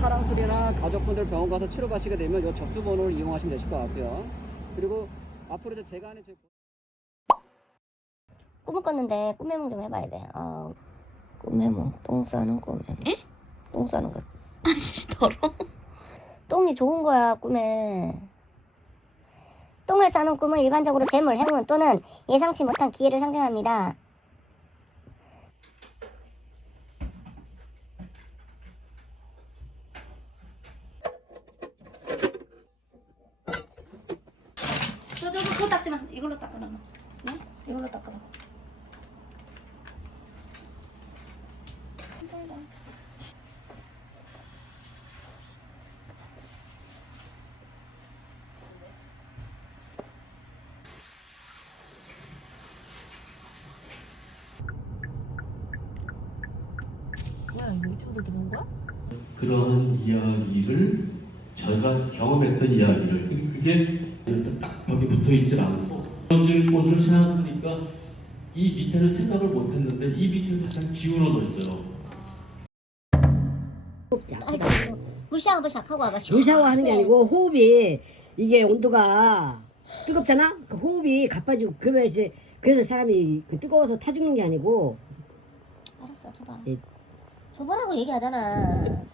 차량 수리나 가족분들 병원 가서 치료받으시게 되면 이 접수번호를 이용하시면 되실 것 같고요. 그리고 앞으로 이제 제가 하는 꿈을 꿨는데 꿈해몽 좀 해봐야 돼. 꿈해몽. 똥 싸는 꿈해몽. 에? 똥 싸는 거. 아씨 더러워. 똥이 좋은 거야 꿈에. 똥을 싸는 꿈은 일반적으로 재물, 행운 또는 예상치 못한 기회를 상징합니다. 그거 닦지 마. 이걸로 닦으라. 응? 이걸로 닦으라. 뭐야 이거 어디서 들어온 거야? 그러한 이야기를 저희가 경험했던 이야기를 그게 딱 벽에 붙어 있질 않고 떨어질 곳을 생각하니까 이 밑에는 생각을 못했는데 이 밑에는 약간 기울어져 있어요. 물 샤워 하고 와봐. 물 샤워하는 게 아니고 호흡이 이게 온도가 뜨겁잖아. 그 호흡이 가빠지고 그래서 사람이 뜨거워서 타 죽는 게 아니고. 알았어, 줘봐. 네. 줘보라고 얘기하잖아.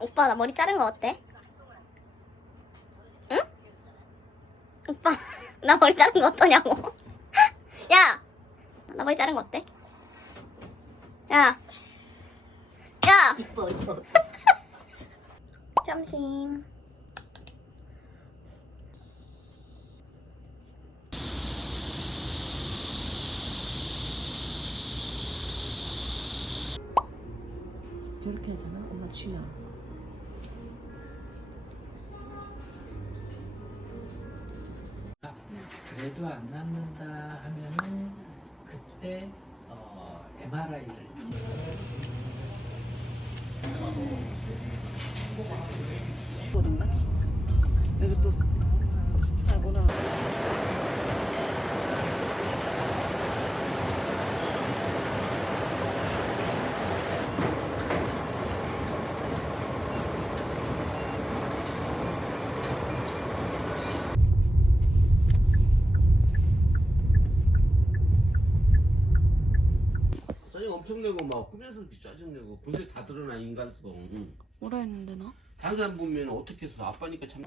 오빠 나 머리 자른 거 어때? 응? 오빠 나 머리 자른 거 어떠냐고? 야! 나 머리 자른 거 어때? 야! 야! 이뻐. 점심. 저렇게 하잖아. 엄마 취향. 그래도 안 낫는다 하면은 그때 MRI를 거든가? 여기 또 차구나. 짜증 엄청 내고 막 꿈에서 이렇게 짜증 내고 본색 다 드러나 인간성. 뭐라 했는데 나? 다른 사람 보면 어떻게 해서 아빠니까 참.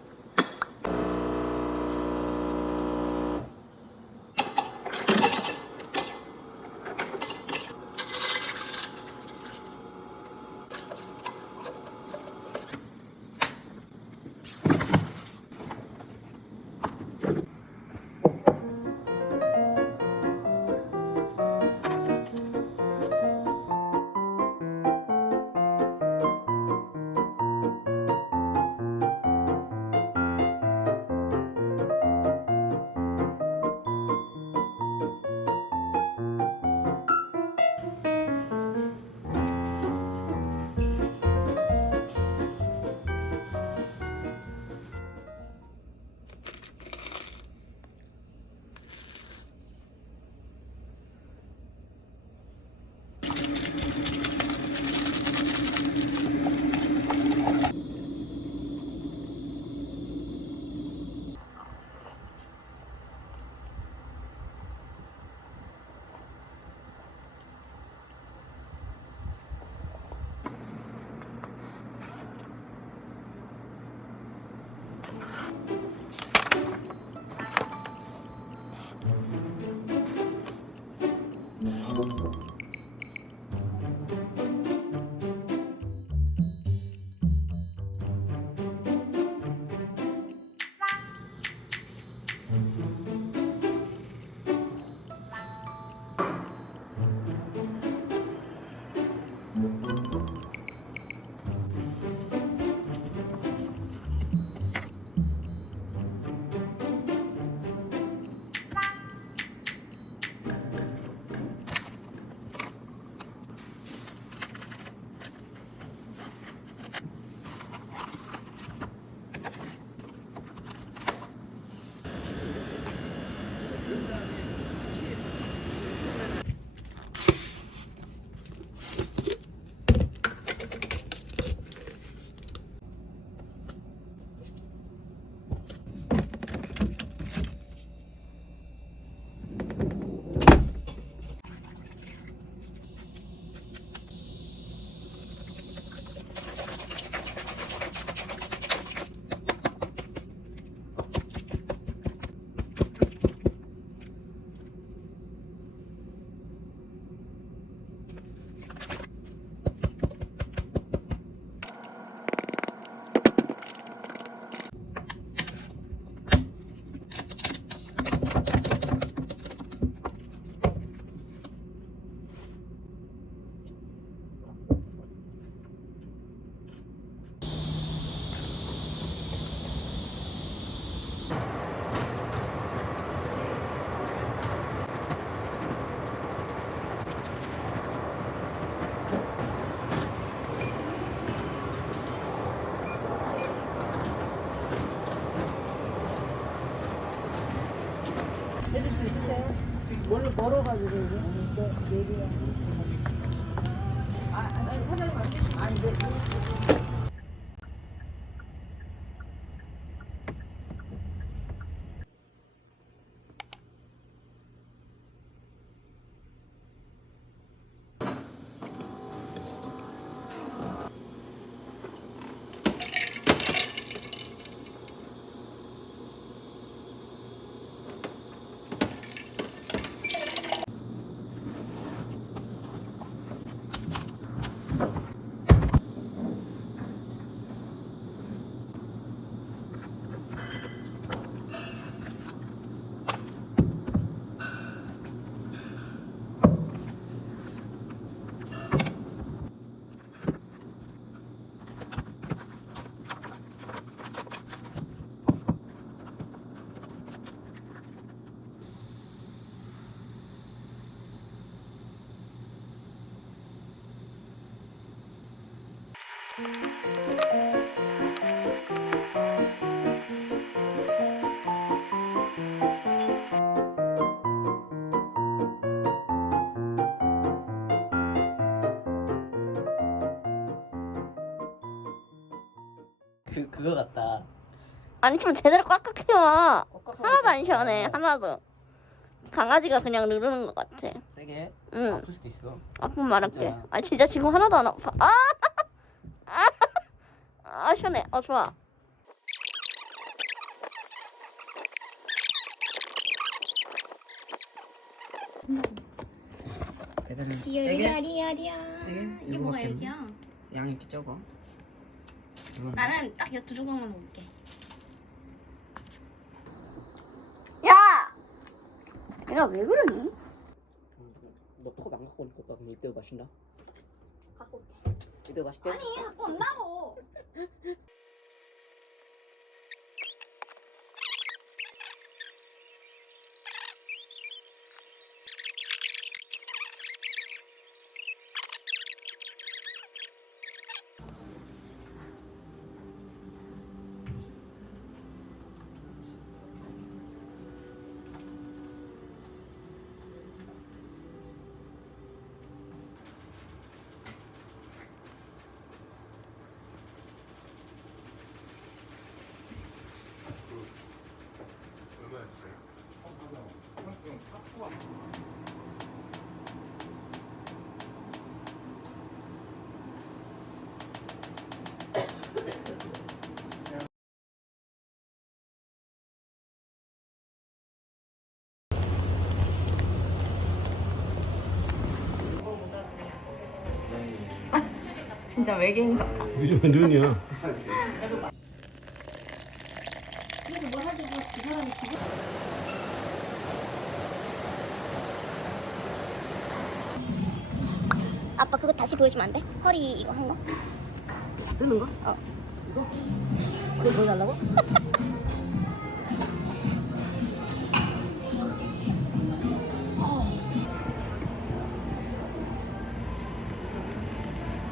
멀어가지고 이게 얘기가. 아니 사장님 안 돼. 그거 같다. 아니 좀 제대로 꽉꽉 껴. 하나도 안 시원해. 하나도. 강아지가 그냥 누르는 것 같아. 세게 응. 아플 수도 있어. 아프면 말할게. 진짜. 아 진짜 지금 하나도 안 아파. 아! 아 시원해. 좋아. 대단해. 리얼리얼리얼이야. 세게? 이게 뭐가 여기야? 양이 이렇게 적어. 나는 딱 이 두 조각만 먹을게. 야! 내가 왜 그러니? 너컵 안 갖고 올 거야? 그럼 이때도 마신다. 갖고 올게. 이때도 마실게. 아니 갖고 온다고. 진짜 외계인 같다. 요즘 눈이야. 아빠 그거 다시 보여주면 안 돼? 허리 이거 한 거? 뜨는 거? 이거? 그거 보여달라고?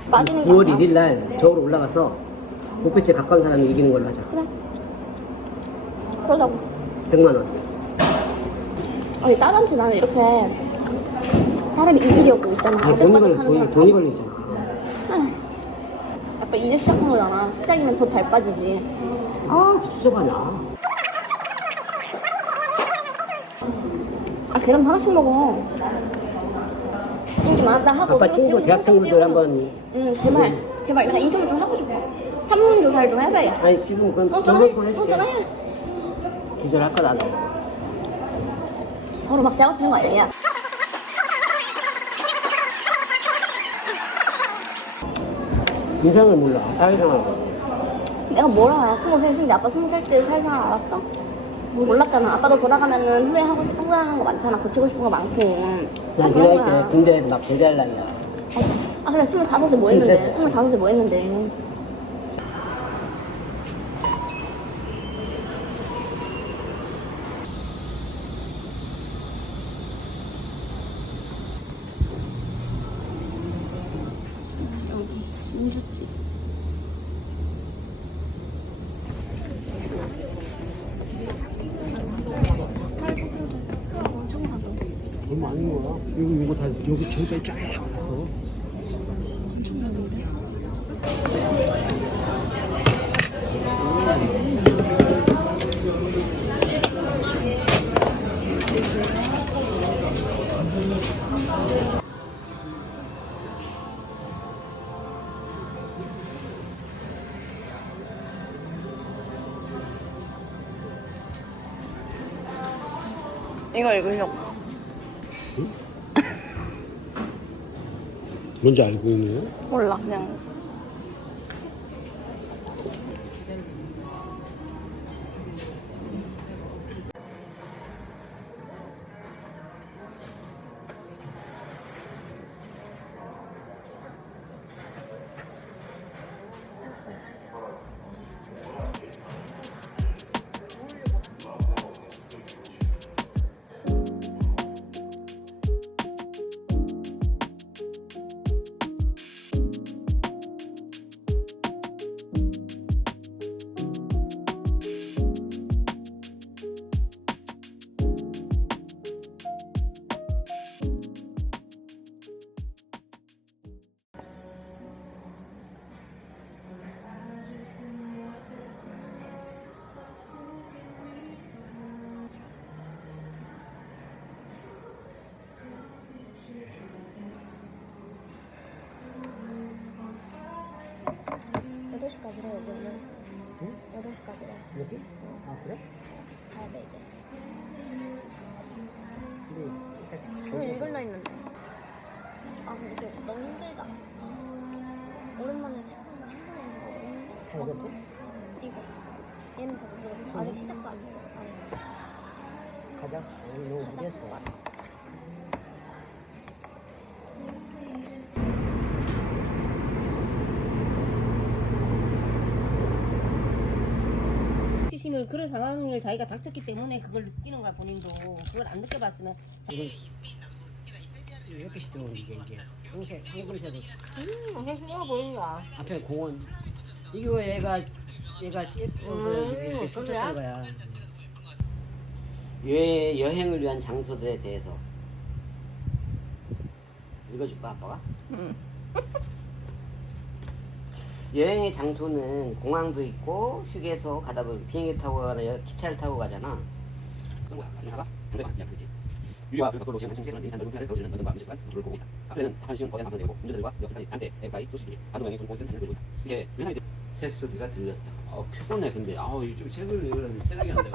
맞는 게 9월 아니라. 1일 날 저으로 올라가서 목표치에 가까운 사람이 이기는 걸로 하자. 그러자고. 100만 원. 아니 딸한테 나는 이렇게 사람이 이기려고 있잖아. 아니, 돈이 걸리잖아. 아빠 이제 시작한 거잖아. 시작이면 더 잘 빠지지. 아, 추적하냐. 아 계란 하나씩 먹어. 인좀 왔다 하고. 아빠 친구 대학 친구들 한번. 응 제발 나 인터뷰 좀 하고 싶어. 산문 조사를 좀 해봐야. 아니 지금 그건 전화해. 동생 보내줄게. 전화해. 기절할까 나도. 서로 막 짜고치는 거 아니야? 인상을 몰라. 사회생활. 내가 뭘 알아? 20살인데 아빠 20살 때 사회생활 알았어? 뭐 몰랐잖아. 아빠도 돌아가면은 후회하는 거 많잖아. 고치고 싶은 거 많고. 난 그런 네가 거야. 이때 군대에서 막 제대할 나이야. 아 그래 25에 뭐 했는데? 25에 뭐 했는데? 진주집. 얼마 안 요거 다 여기 저기까지 쫙 가서. 이거 읽으려고. 뭔지 알고 있는 거야? 몰라, 그냥. 여덟 시까지래 여기는. 응? 8시까지래. 여기? 아 그래? 가야 돼 이제. 근데 오늘 읽을라 했는데. 아 근데 지금 너무 힘들다. 오랜만에 책 한 번 읽는 거 너무 다 읽었어? 이거. 얘는 다 모르겠어. 아직 시작도 안 했어. 가자. 오늘 너무 가자. 무리했어. 시면 그런 상황을 자기가 닥쳤기 때문에 그걸 느끼는 거야. 본인도 그걸 안 느껴봤으면 지금 12시 들어오는 게 이제 평소에 한국에서도 뭐가 보이는 거야. 앞에 공원 이거 얘가 CF를 이렇게 쫓았던 거야. 여행을 위한 장소들에 대해서 읽어줄까 아빠가? 응. 여행의 장소는 공항도 있고 휴게소 가다 보면 비행기 타고 가거나 기차를 타고 가잖아. 그런 거야. 하나가 물에 그냥 그렇지. 유리와 불 밖으로 오시는 한신께서는 일단 넓은 편을 거주는 너는 마음의 시간 불을 보고 있다. 앞에는 한신 거대한 방문되고 운전자들과 옆에 단대 앱가이 소시들이 아동양의 공포된 사진을 보여준다. 이게 왜 새소리가 들렸다. 피곤해 근데 요즘 책을 읽으려면 체력이 안 돼.